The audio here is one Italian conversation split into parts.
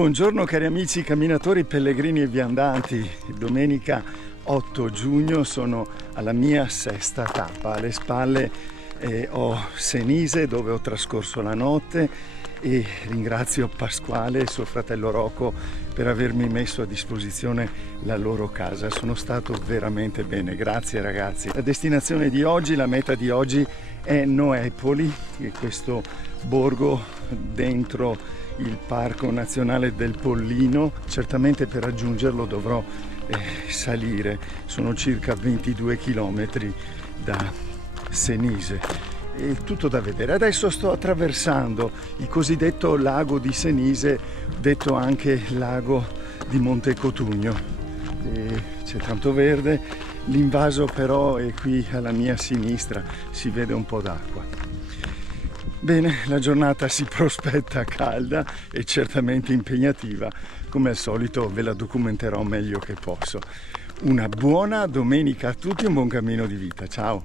Buongiorno cari amici camminatori, pellegrini e viandanti. Domenica 8 giugno sono alla mia sesta tappa. Alle spalle ho Senise, dove ho trascorso la notte, e ringrazio Pasquale e suo fratello Rocco per avermi messo a disposizione la loro casa. Sono stato veramente bene, grazie ragazzi. La destinazione di oggi, la meta di oggi è Noepoli, questo borgo dentro il Parco Nazionale del Pollino. Certamente per raggiungerlo dovrò salire, sono circa 22 km da Senise. È tutto da vedere. Adesso sto attraversando il cosiddetto lago di Senise, detto anche lago di Montecotugno. C'è tanto verde, l'invaso però è qui alla mia sinistra, si vede un po' d'acqua. Bene, la giornata si prospetta calda e certamente impegnativa. Come al solito ve la documenterò meglio che posso. Una buona domenica a tutti e un buon cammino di vita. Ciao!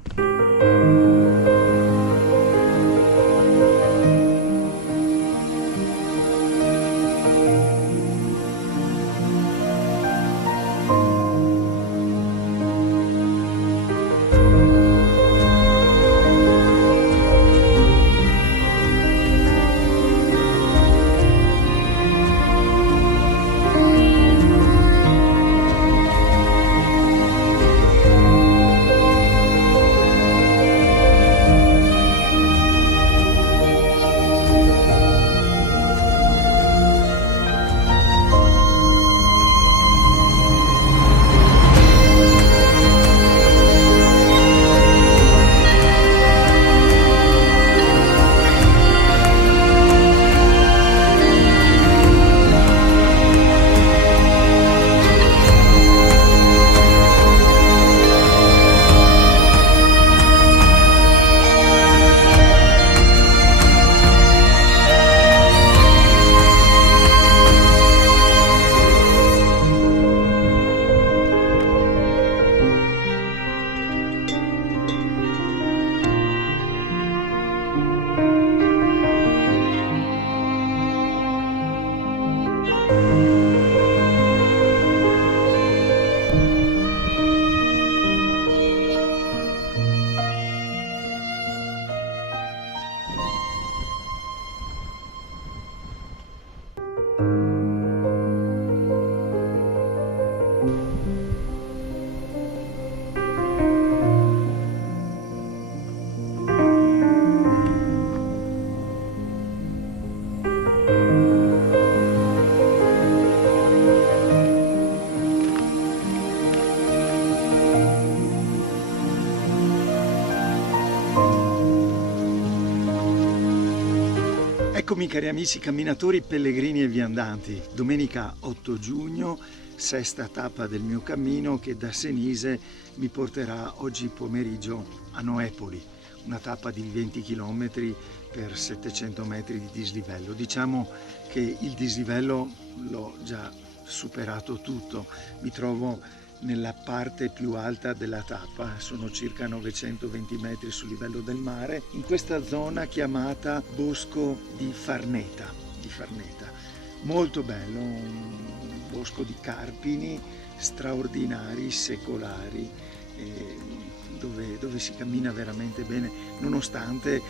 Eccomi cari amici camminatori, pellegrini e viandanti. Domenica 8 giugno, sesta tappa del mio cammino che da Senise mi porterà oggi pomeriggio a Noepoli. Una tappa di 20 km per 700 metri di dislivello. Diciamo che il dislivello l'ho già superato tutto. Mi trovo nella parte più alta della tappa, sono circa 920 metri sul livello del mare, in questa zona chiamata Bosco di Farneta. Molto bello, un bosco di carpini straordinari, secolari, dove si cammina veramente bene, nonostante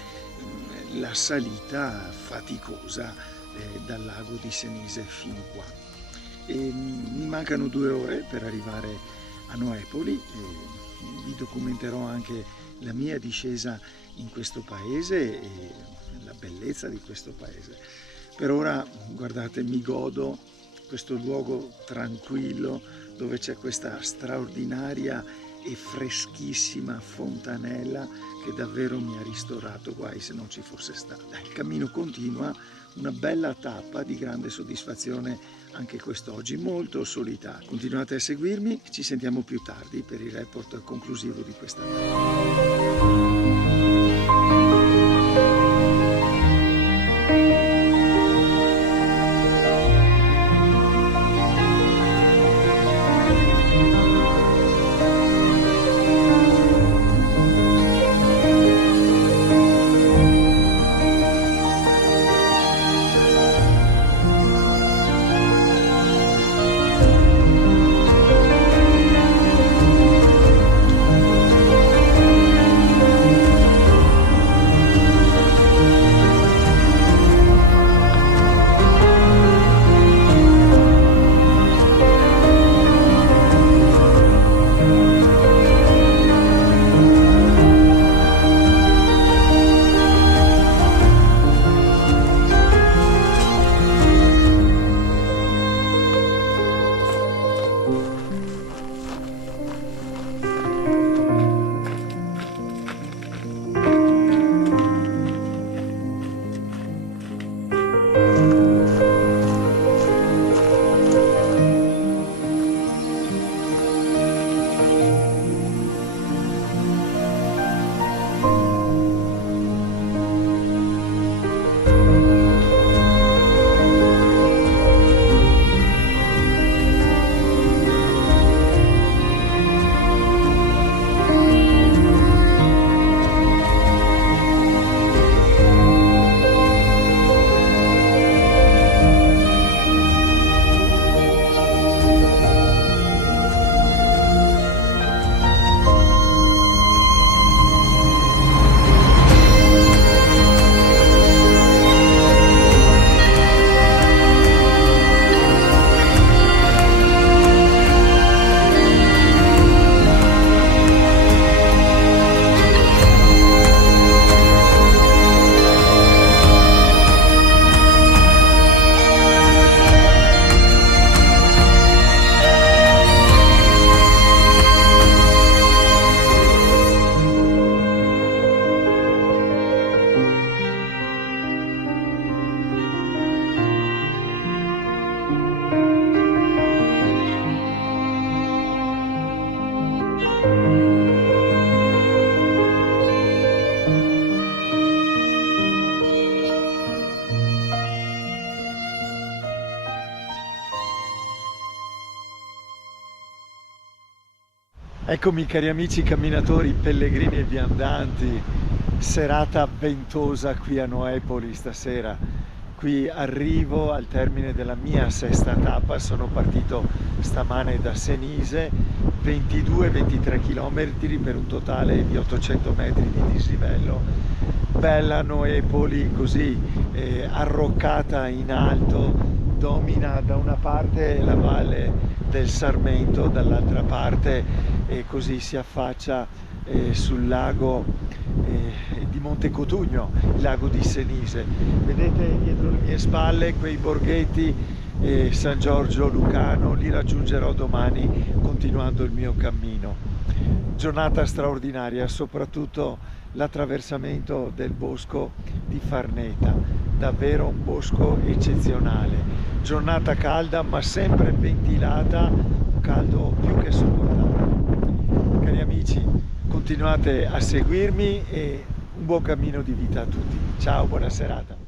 la salita faticosa dal lago di Senise fino qua. Mi mancano 2 ore per arrivare a Noepoli, vi documenterò anche la mia discesa in questo paese e la bellezza di questo paese. Per ora, guardate, mi godo questo luogo tranquillo dove c'è questa straordinaria e freschissima fontanella che davvero mi ha ristorato, guai se non ci fosse stata. Il cammino continua, una bella tappa di grande soddisfazione anche quest'oggi, molto solitaria. Continuate a seguirmi, ci sentiamo più tardi per il report conclusivo di questa tappa. Eccomi cari amici camminatori, pellegrini e viandanti, serata ventosa qui a Noepoli stasera. Qui arrivo al termine della mia 6ª tappa, sono partito stamane da Senise, 22-23 km per un totale di 800 metri di dislivello. Bella Noepoli, così arroccata in alto, domina da una parte la valle del Sarmento, dall'altra parte e così si affaccia sul lago di Monte Cotugno, il lago di Senise. Vedete dietro le mie spalle quei borghetti, San Giorgio Lucano, li raggiungerò domani continuando il mio cammino. Giornata straordinaria, soprattutto l'attraversamento del bosco di Farneta, davvero un bosco eccezionale. Giornata calda ma sempre ventilata, un caldo più che sopportabile. Cari amici, continuate a seguirmi e un buon cammino di vita a tutti. Ciao, buona serata.